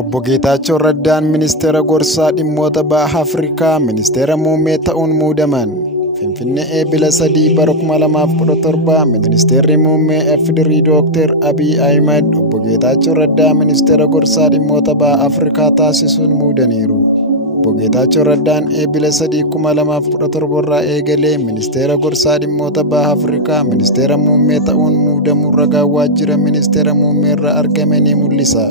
Obbo Geetaachoo Raddaan ministeera gorsaa dhimmoota baha Afrikaa ministeera muummee ta'uun muudaman. Finfinnee eebila 3 bara 2017 ministeerri muummee FDR Dr. Abiy Ahmed Obbo Geetaachoo Raddaa ministeera gorsaa dhimmoota baha Afrikaa taasisuun muudaniiru. Obbo Geetaachoo Raddaan eebila 3 2017 irraa eegalee ministeera gorsaa dhimmoota baha Afrikaa ministeera muummee ta'uun muudamuu ragaa waajjira ministeera muummee irraa argame ni mul'isa.